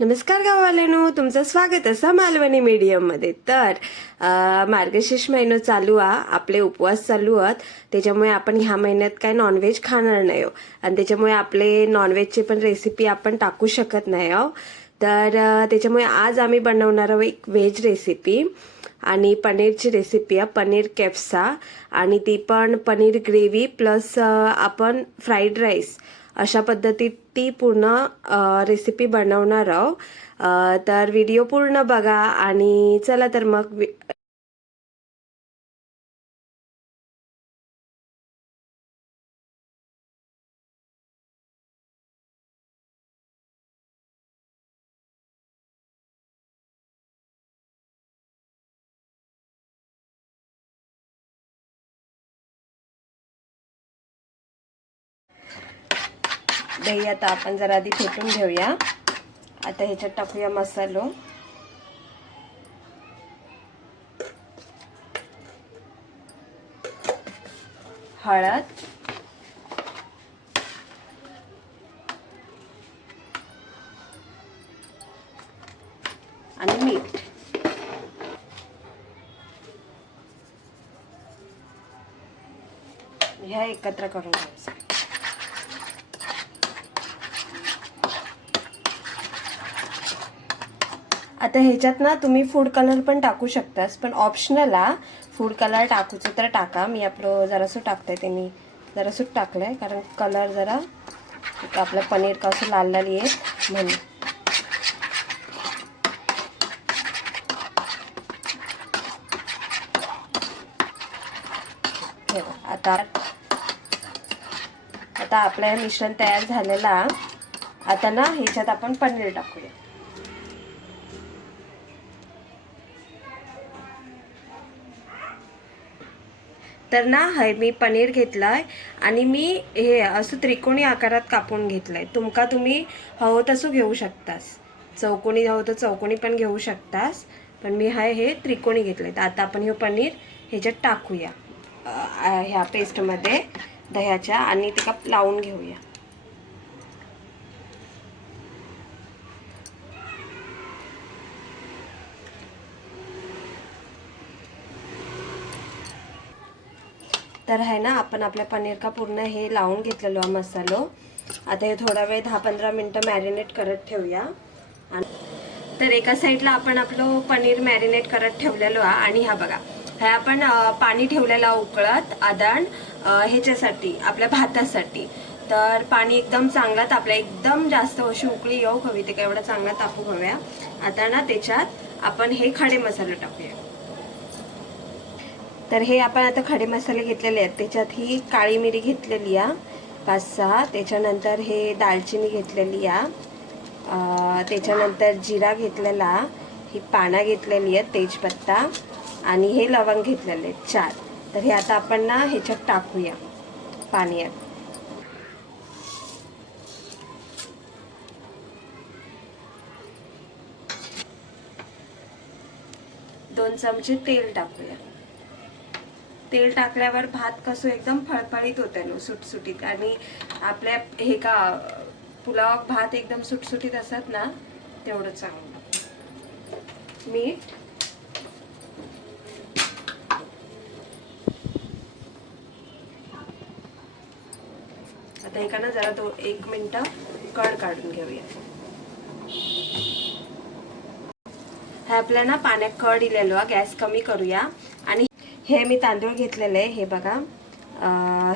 नमस्कार गाववाल्यांनो, तुमचं स्वागत असं मालवणी मीडियममध्ये. तर मार्गशीर्ष महिना चालू आहे, आपले उपवास चालू आहेत. त्याच्यामुळे आपण ह्या महिन्यात काय नॉनव्हेज खाणार नाही हो, आणि त्याच्यामुळे आपले नॉनव्हेजचे पण रेसिपी आपण टाकू शकत नाही हो. तर त्याच्यामुळे आज आम्ही बनवणार आहोत एक व्हेज रेसिपी आणि पनीरची रेसिपी आहे, पनीर केफ्सा, आणि ती पण पनीर ग्रेव्ही प्लस आपण फ्राईड राईस अशा पद्धतीत ती पूर्ण रेसिपी बनवणार आहोत. तर व्हिडिओ पूर्ण बघा आणि चला तर मग दही आता आपण जरा आधी फेटून घेऊया. आता ह्याच्यात टाकूया मसालो. हळद, आणि मीठ. ह्या एकत्र करून घ्यायचं. आता ह्याच्यात ना तुम्ही फूड कलर पण टाकू शकतास, पण ऑप्शनल आहे. फूड कलर टाकूचं तर टाका. मी आपलं जरासं टाकते, ते मी जरासं टाकलंय कारण कलर जरा आपलं पनीर कसं लाल लाल येत म्हणून. आता आपलं हे मिश्रण तयार झालेलं आहे. आता ना ह्याच्यात आपण पनीर टाकूया. तर ना हे मी पनीर घेतलंय आणि मी हे असं त्रिकोणी आकारात कापून घेतलंय. तुम्ही हवं तसं घेऊ शकतास. चौकोनी हवं तर चौकोनी पण घेऊ शकतास, पण मी हे त्रिकोणी घेतलंय. तर आता आपण हे पनीर ह्याच्यात टाकूया ह्या पेस्टमध्ये दह्याच्या, आणि ते लावून घेऊया. तर आहे ना, आपण आपल्या पनीर का पूर्ण हे लावून घेतलेलो आहे मसालो. आता हे थोडा वेळ 10-15 मिनटं मॅरिनेट करत ठेवूया. तर एका साईडला आपण आपलं पनीर मॅरिनेट करत ठेवलेलो आहे. आणि हा बघा, हे आपण पाणी ठेवलेलं उकळत आदान ह्याच्यासाठी, आपल्या भातासाठी. तर पाणी एकदम चांगला तापलं, एकदम जास्त अशी उकळी येऊ हवी, ते काय एवढा चांगला तापू हव्या. आता ना त्याच्यात आपण हे खडे मसाले टाकूया. तर हे आपण आता खडे मसाले घेतलेले आहेत. त्याच्यात ही काळी मिरी घेतलेली आहे 5-6, त्याच्यानंतर हे दालचिनी घेतलेली आहे, त्याच्यानंतर जिरा घेतलेला, ही पानं घेतलेली आहेत, तेजपत्ता, आणि हे लवंग घेतलेले आहेत 4. तर हे आता आपण ना ह्याच्यात टाकूया पाण्यात. दोन चमचे तेल टाकूया. तेल टाकल्यावर भात कसं एकदम फळफळीत होतं, सुटसुटीत, आणि आपल्या हे का पुलाव भात एकदम सुटसुटीत असत ना, तेवढं चांगलं. मीठ, आता एका ना जरा 1 मिनिट कड काढून घेऊया. हे आपल्या ना पाण्यात कड दिलेलो आहे. गॅस कमी करूया. आणि हे मी तांदूळ घेतलेले, हे बघा,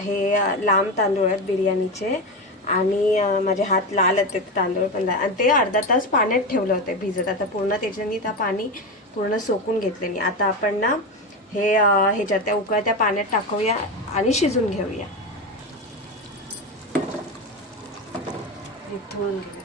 हे लांब तांदूळ आहेत बिर्याणीचे, आणि माझे हात लाल आहेत तांदूळ पण, आणि ते अर्धा तास पाण्यात ठेवलं होतं भिजत. आता पूर्ण त्याच्यानी त्या पाणी पूर्ण सोकून घेतलेली. आता आपण ना हे ह्याच्यात त्या उकळत्या पाण्यात टाकूया आणि शिजून घेऊया. धुवून घेऊया.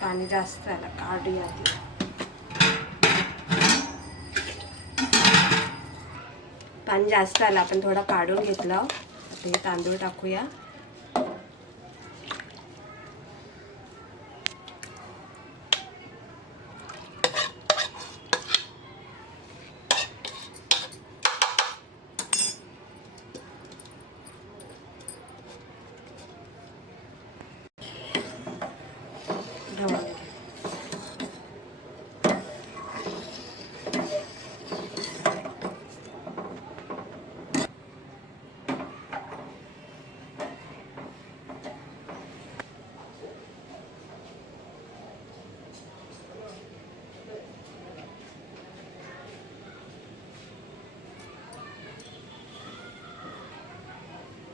पाणी जास्त आलं, काढूया. पाणी जास्त आलं, आपण थोडं काढून घेतलं. आता हे तांदूळ टाकूया.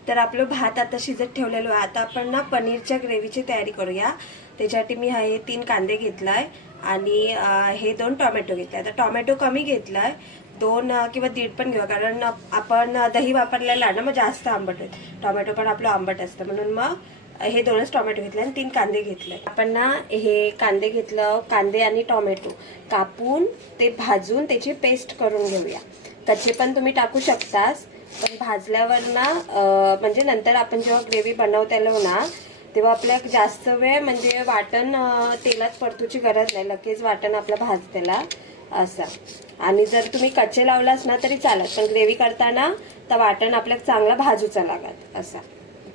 तर आपलं भात आता शिजत ठेवलेलो आहे. आता आपण ना पनीरच्या ग्रेव्हीची तयारी करूया. त्याच्यासाठी मी हे 3 कांदे घेतलाय आणि हे 2 टोमॅटो घेतले. आता टोमॅटो कमी घेतलाय, 2 किंवा 1.5 पण घेऊ, कारण आपण दही वापरलेला ना, मग जास्त आंबट होईल. टोमॅटो पण आपलं आंबट असतं, म्हणून मग हे 2च टोमॅटो घेतले आणि 3 कांदे घेतले. आपण ना हे कांदे घेतलं, कांदे आणि टोमॅटो कापून ते भाजून त्याची पेस्ट करून घेऊया. कच्चे पण तुम्ही टाकू शकतास, पण भाजल्यावर ना म्हणजे नंतर आपण जेव्हा ग्रेव्ही बनवतेलो ना, तेव्हा आपल्याला जास्त वेळ म्हणजे वाटण तेलात परतूची गरज नाही, लगेच वाटण आपलं भाजतेला असं. आणि जर तुम्ही कच्चे लावलास ना तरी चालत, पण ग्रेव्ही करताना तर वाटण आपल्याला चांगला भाजूचा लागत असा.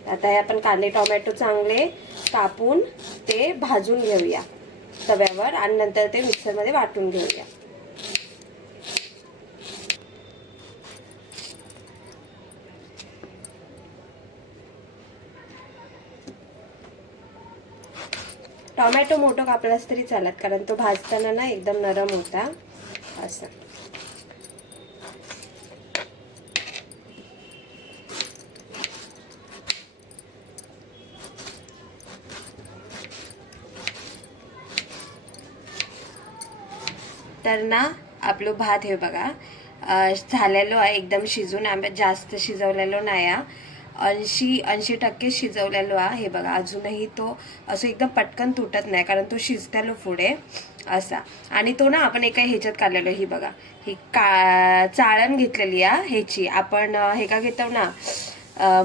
आता हे आपण कांदे टोमॅटो चांगले कापून ते भाजून घेऊया तव्यावर आणि नंतर ते मिक्सरमध्ये वाटून घेऊया. टोमॅटो मोठं कापलास तरी चालत, कारण तो भाजताना ना एकदम नरम होता असं. तर ना आपलं भात हे बघा झालेलो आहे, एकदम शिजून. आम्ही जास्त शिजवलेलो नाही, 80% शिजवलेलो आहे. हे बघा अजूनही तो असं एकदम पटकन तुटत नाही, कारण तो शिजतेलो पुढे असा. आणि तो ना आपण एका ह्याच्यात काढलेलो. ही बघा ही चाळण घेतलेली आहे ह्याची. आपण हे का घेतो ना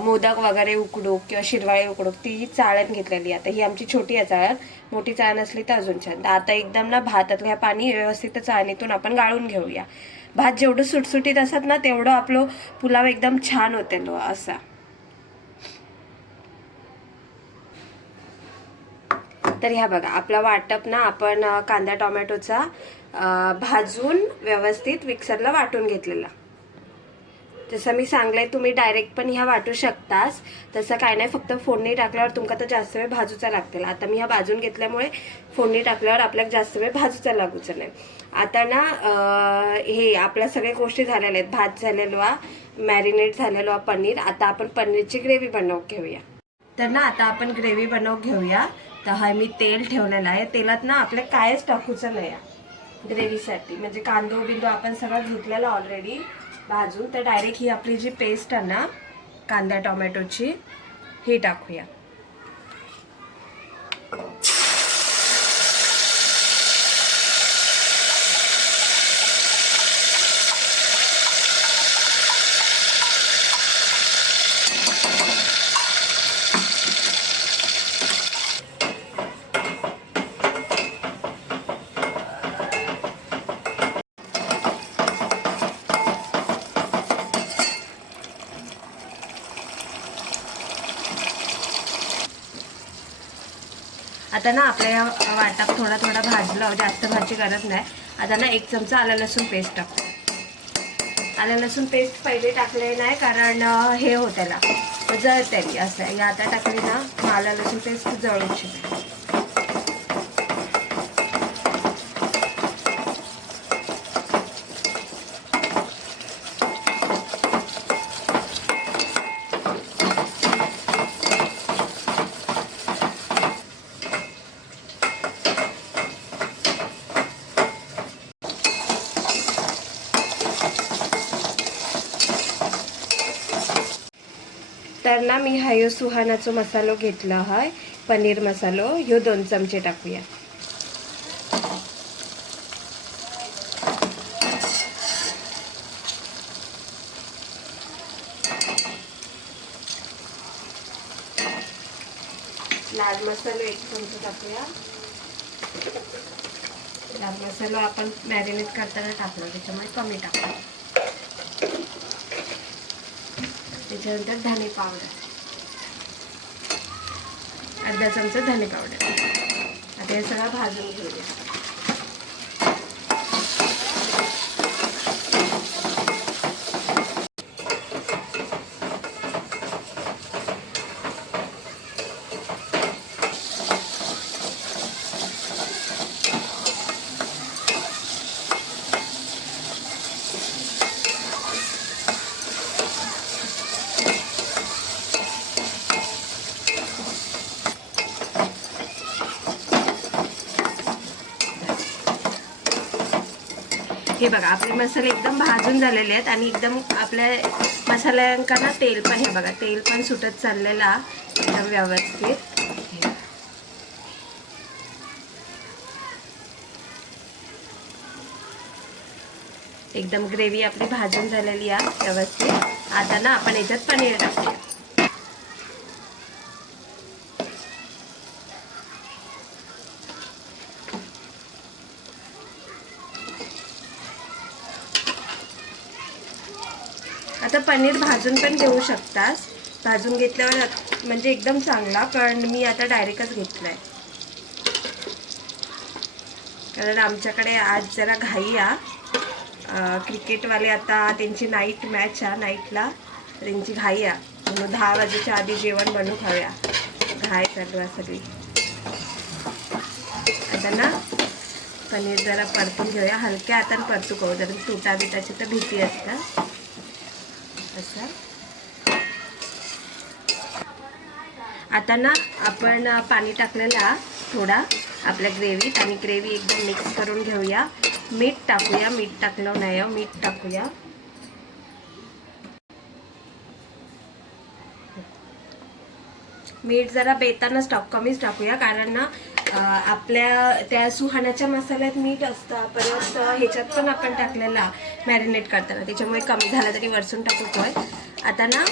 मोदक वगैरे उकडूक किंवा शिरवाळे उकडूक, ती चाळण घेतलेली. आता ही आमची छोटी आहे चाळण, मोठी चाळण असली तर अजून छान. आता एकदम ना भातातलं ह्या पाणी व्यवस्थित चाळणीतून आपण गाळून घेऊया. भात जेवढं सुटसुटीत असत ना तेवढं आपलं पुलाव एकदम छान होतेलो असा. तर ह्या बघा आपला वाटप ना आपण कांदा टोमॅटोचा भाजून व्यवस्थित मिक्सरला वाटून घेतलेला. जसं मी सांगलंय तुम्ही डायरेक्ट पण ह्या वाटू शकतास, तसं काय नाही, फक्त फोडणी टाकल्यावर तुमका तर जास्त वेळ भाजूचा लागतील. आता मी ह्या भाजून घेतल्यामुळे फोडणी टाकल्यावर आपल्याला जास्त वेळ भाजूचा लागूच नाही. आता ना हे आपल्या सगळ्या गोष्टी झालेल्या आहेत. भात झालेलो मॅरिनेट झालेलो पनीर. आता आपण पनीरची ग्रेव्ही बनवून घेऊया. तर ना आता आपण ग्रेव्ही बनवून घेऊया. तर हा मी तेल ठेवलेलं आहे, तेलात ना आपल्या कायच टाकूचं नाही ग्रेव्हीसाठी, म्हणजे कांदो बिंदो आपण सगळं घेतलेलं ऑलरेडी भाजून. तर डायरेक्ट ही आपली जी पेस्ट आहे ना कांदा टोमॅटोची ही टाकूया. आता ना आपल्या वाटप थोडा थोडा भाजलं, जास्त भाजी गरज नाही. आता ना 1 चमचा आलं लसूण पेस्ट टाकतो. आलं लसूण पेस्ट पहिले टाकले नाही, कारण हे होत्याला जळते असं आहे. आता टाकली ना आलं लसूण पेस्ट जळून शिकेल. तर ना मी हा सुहानाचो मसालो घेतला आहे, पनीर मसालो, ह्यो 2 चमचे टाकूया. लाल मसालो 1 चमचा टाकूया. लाल मसाला आपण मॅरिनेट करताना टाकलो, त्याच्यामुळे कमी टाकू. त्याच्यानंतर धने पावडर, अर्धा चमचा धने पावडर. आता हे सगळं भाजून घेऊया. हे बघा आपले मसाले एकदम भाजून झालेले आहेत आणि एकदम आपल्या मसाल्यांना तेल पण, हे बघा तेल पण सुटत चाललेला एकदम व्यवस्थित. एकदम ग्रेव्ही आपली भाजून झालेली आहे व्यवस्थित. आता ना आपण याच्यात पनीर टाकूया. आता पनीर भाजून पण घेऊ शकतास, भाजून घेतल्यावर म्हणजे एकदम चांगला, पण मी आता डायरेक्टच घेतलाय कारण आमच्याकडे आज जरा घाई आहे. क्रिकेटवाले आता त्यांची नाईट मॅच आहे, नाईटला त्यांची घाई आहे म्हणून 10 वाजेच्या आधी जेवण बनवू खाऊया. घाई चालू आहे सगळी. आता ना पनीर जरा परतून घेऊया, हलक्या हाताने परतू खाऊ, जरा तुटा बिटाची तर भीती असतं असं. आता ना आपण पाणी टाकलेला थोडा आपल्या ग्रेव्हीत आणि ग्रेव्ही एकदम मिक्स करून घेऊया. मीठ टाकूया, मीठ टाकलं नाही, मीठ टाकूया. मीठ जरा बेतानच कमीच टाकूया कारण ना आपल्या त्या सुहाण्याच्या मसाल्यात मीठ असतं, परत ह्याच्यात पण आपण टाकलेला मॅरिनेट करताना, त्याच्यामुळे कमी झाला तरी वरसून टाकूतोय. आता ना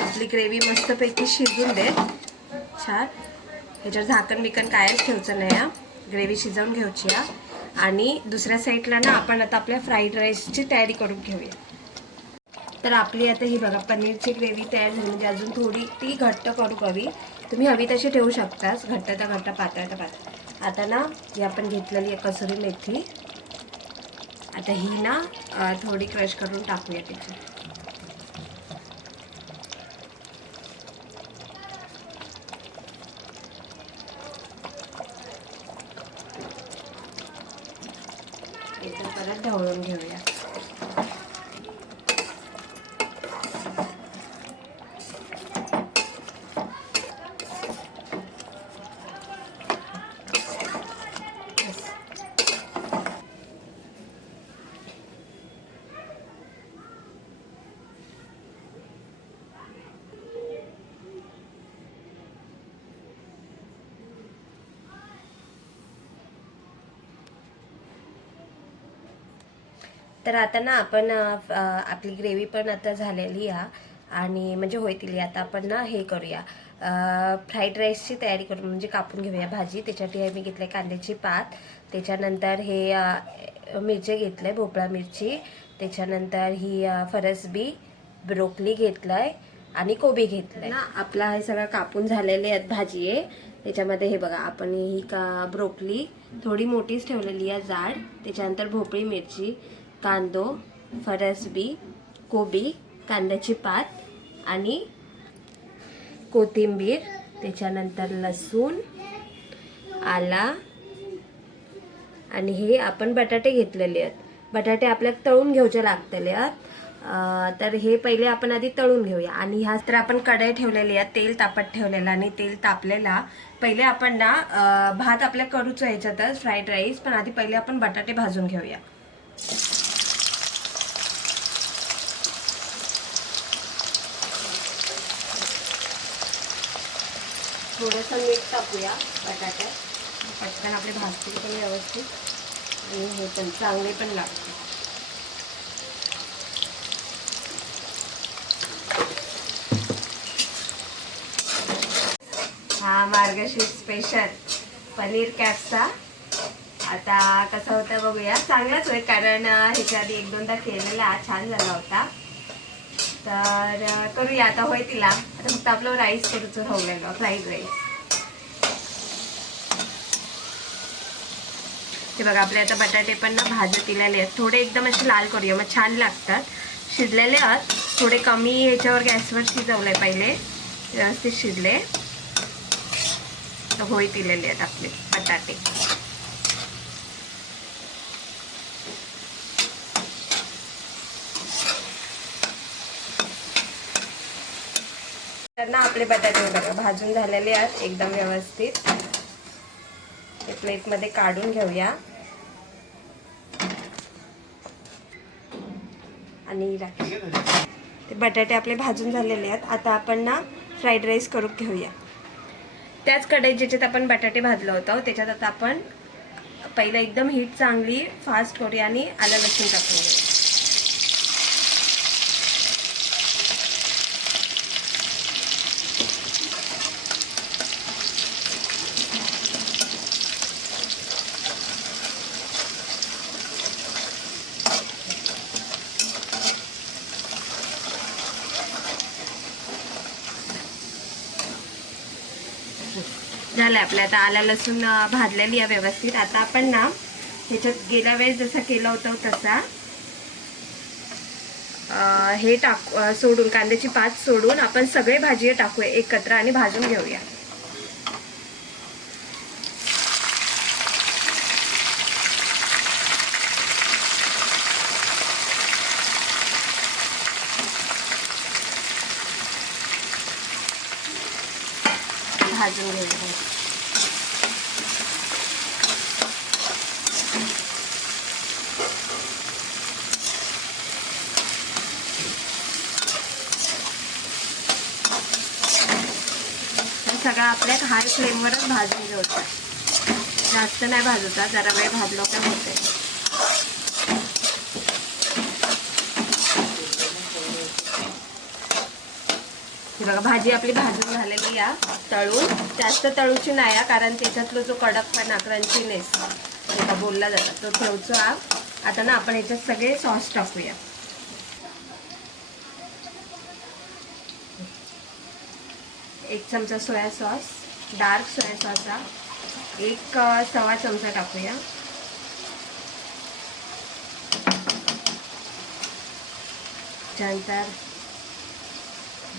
आपली ग्रेव्ही मस्तपैकी शिजून दे छान. ह्याच्यावर झाकण बिकन कायच ठेवायचं नाही, ग्रेव्ही शिजवून घ्यायची. आणि दुसऱ्या साईडला ना आपण आता आपल्या फ्राईड राईसची तयारी करून घेऊया. तर आपली आता ही बघा पनीरची ग्रेव्ही तयार झाली, म्हणजे अजून थोडी ती घट्ट करू हवी. तुम्ही हवी तशी ठेवू शकतास, घट्ट तर घट्ट, पातळ तर पातळ. आता ना ही आपण घेतलेली आहे कसुरी मेथी, आता ही ना थोडी क्रश करून टाकूया त्याची. एकदा परत ढवळून घेऊया. तर आता ना आपण आपली ग्रेव्ही पण आता झालेली आहे आणि म्हणजे होईल. आता आपण ना हे करूया, फ्राईड राईसची तयारी करू, म्हणजे कापून घेऊया भाजी. त्याच्यासाठी मी घेतले कांद्याची पात, त्याच्यानंतर हे मिरची घेतले, भोपळा मिरची, त्याच्यानंतर ही फरसबी, ब्रोकली घेतलाय आणि कोबी घेतलाय ना. आपला हे सगळं कापून झालेले आहेत भाजी आहे. त्याच्यामध्ये हे बघा आपण ही ब्रोकली थोडी मोठीच ठेवलेली आहे जाड, त्याच्यानंतर भोपळी मिरची, कांदो, फरसबी, कोबी, कांद्याची पात आणि कोथिंबीर, त्याच्यानंतर लसूण, आला आणि हे आपण बटाटे घेतलेले आहेत. बटाटे आपल्याला तळून घ्यायचे लागतले आहेत, तर हे पहिले आपण आधी तळून घेऊया. आणि ह्या तर आपण कढई ठेवलेली आहे, तेल तापत ठेवलेला आणि तेल तापलेला. पहिले आपण ना भात आपल्या करूच ह्याच्यातच फ्राईड राईस, पण आधी पहिले आपण बटाटे भाजून घेऊया. थोडंसं मीठ टाकूया बटाट्यात, पटकन आपले भाजतील पण व्यवस्थित आणि हे पण चांगले पण लागते. हा मार्गशीर्ष स्पेशल पनीर कॅप्सा. आता कसं होतं बघूया, चांगलाच होईल कारण ह्याच्या आधी 1-2दा केलेला, छान झाला होता. तर करूया आता, होय तिला. आता फक्त आपलं राईस करूच राहिलेलं, फ्राईड राईस. ते बघा आपले आता बटाटे पण ना भाजत दिलेले आहेत, थोडे एकदम असे लाल करूया मग छान लागतात. शिजलेले आहेत, थोडे कमी ह्याच्यावर गॅसवर शिजवले पहिले, व्यवस्थित शिजले तर होय दिलेले आहेत आपले बटाटे. तर ना आपले बटाटे बघा भाजून झालेले आहेत एकदम व्यवस्थित. हे प्लेटमध्ये काढून घेऊया. आणि राकेश. ते बटाटे आपले भाजून झालेले आहेत. आता आपण ना फ्राईड राईस करून घेऊया. त्याच कढईत ज्याच्यात आपण बटाटे भाजलं होतं त्याच्यात आता आपण पहिलं एकदम हीट चांगली फास्ट करूया आणि आलं लसूण टाकून घेऊया. झालं आपल्या आता आला लसूण भाजलेली आहे व्यवस्थित. आता आपण ना ह्याच्यात गेल्या वेळेस जसं केलं होतं तसा हे सोडून कांद्याची पात सोडून आपण सगळे भाजी टाकूया एकत्र आणि भाजून घेऊया. भाजून घेऊया. सगळं आपल्या हाय फ्लेमवरच भाजून घ्यायचं. जास्त नाही भाजूचा, जरा वेळ भाजलो काय होते. हे बघा भाजी आपली भाजून झालेली या तळून. जास्त तळूची नाही या, कारण त्याच्यातला जो कडकपणा क्रंचीनेस एका बोलला जातात तो ठेवचा. आता ना आपण याच्यात सगळे सॉस टाकूया. एक चमचा सोया सॉस, डार्क सोया सॉसचा 1.25 चमचा टाकूया. त्यानंतर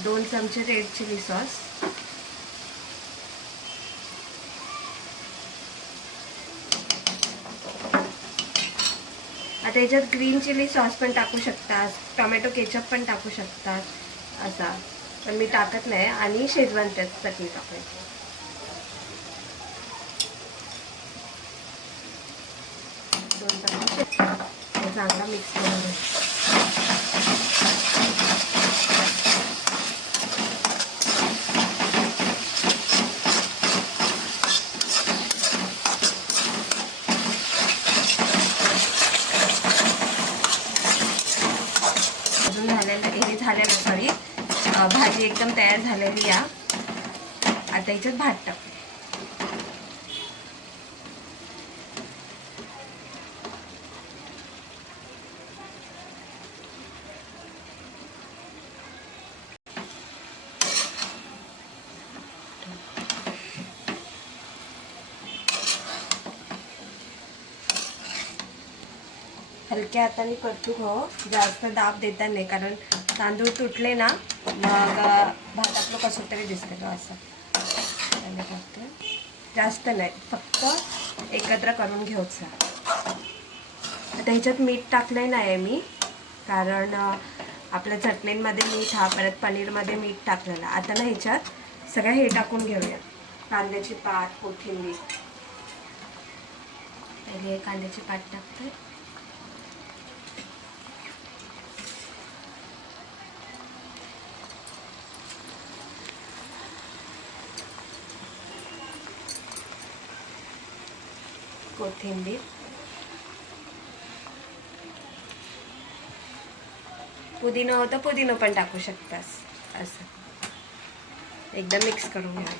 2 चमचे रेड चिली सॉस, आता याच्यात ग्रीन चिली सॉस पण टाकू शकतात, टोमॅटो केचप पण टाकू शकतात असा, पण मी टाकत नाही. आणि शेजवान चटणी टाकायची. चांगला मिक्स करून घ्यायचा. भाजी एकदम तयार झालेली या. आता याच्यात भात टाकू. हलक्या हाताने परतू हो, जास्त दाब देता नाही, कारण तांदूळ तुटले ना मग भात आपलं कसं तरी दिसतं असं. जास्त नाही, फक्त एकत्र करून घ्यायचं. आता ह्याच्यात मीठ टाकलं नाही आहे मी, कारण आपल्या चटणींमध्ये मीठ हा, परत पनीरमध्ये मीठ टाकलेलं. आता ना ह्याच्यात सगळं हे टाकून घेऊया. कांद्याची पात, कोथिंबीर. पहिले कांद्याची पात टाकते. कोथिंबीर, पुदिना होतं पुदिना पण टाकू शकतास. असं एकदम मिक्स करून घ्या.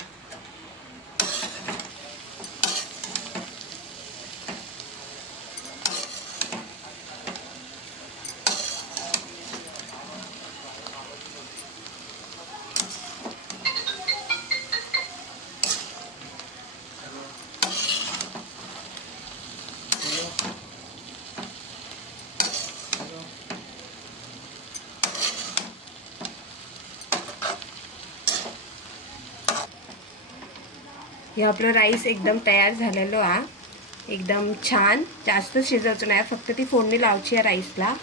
हे आपलं राईस एकदम तयार झालेलो आहे. एकदम छान. जास्त शिजवायचं नाही, फक्त ती फोडणी लावची आहे राईसला.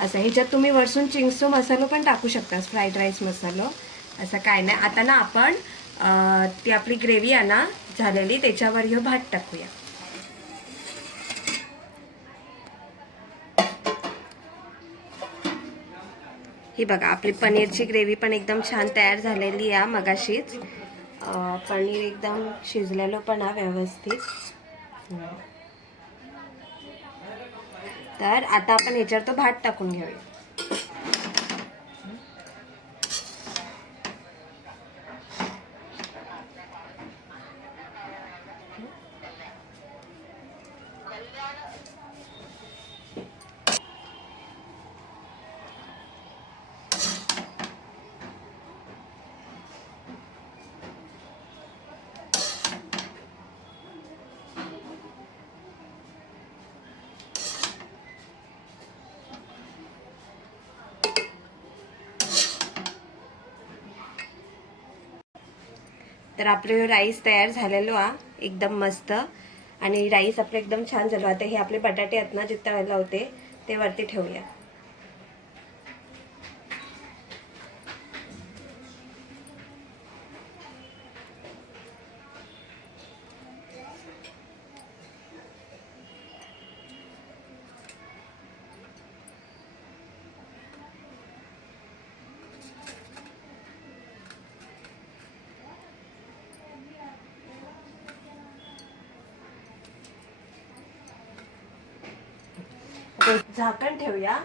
असं ह्याच्यात तुम्ही वरसून चिंग्सो मसालो पण टाकू शकता, फ्राईड राईस मसालो. असं काय नाही. आता ना आपण ती आपली ग्रेव्ही आहे ना झालेली, त्याच्यावर हे भात टाकूया. ही बघा आपली पनीरची ग्रेव्ही पण एकदम छान तयार झालेली आहे मगाशीच. पनीर एकदम शिजलेलं पण आहे व्यवस्थित. तर आता आपण ह्याच्यावर तो भात टाकून घेऊया. तर आपले राईस तयार झालेलो आहे एकदम मस्त. आणि राईस आपलं एकदम छान झालं. आता हे आपले बटाटे आहेत ना जितता वेळेला होते ते वरती ठेवूया. झाकण ठेवूया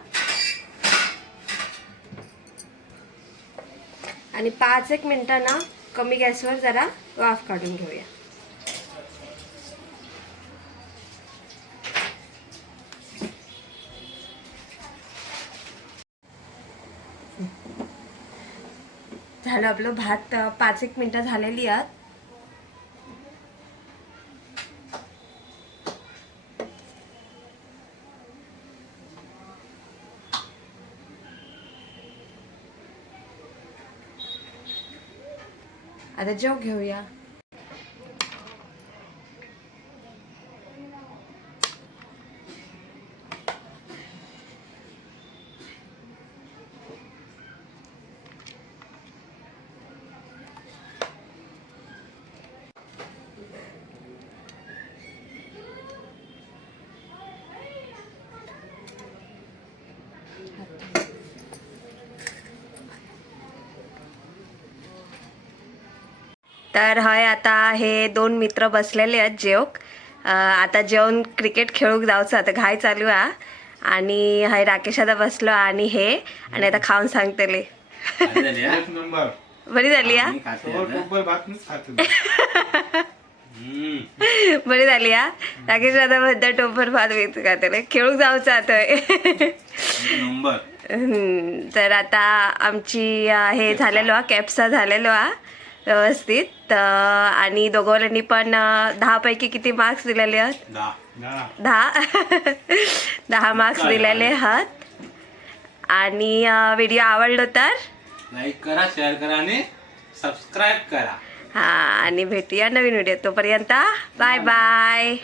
आणि 5-1 मिनिटं ना कमी गॅसवर जरा वाफ काढून घेऊया. झालं आपलं भात 5-1 मिनिटं झालेली आहेत. आता जेव घेऊया. तर हय आता हे 2 मित्र बसलेले आहेत जेवक. आता जेवण क्रिकेट खेळूक जाऊचं आता घाय चालू आहे. आणि हय राकेश आता बसलो आणि हे आणि आता खाऊन सांगतले. बरी झाली हा. बरी झाली हा. राकेश दादा बद्दल टोपर भात वेच खातले खेळूक जाऊचं आता. तर आता आमची हे झालेलो कॅप्सा झालेलो व्यवस्थित. आणि दोघांनी पण 10 पैकी किती मार्क्स दिलेले आहेत? 10 मार्क्स दिलेले आहेत. आणि व्हिडिओ आवडलो तर लाईक करा, शेअर करा आणि सबस्क्राईब करा. आणि भेटूया नवीन व्हिडिओ. तोपर्यंत बाय बाय.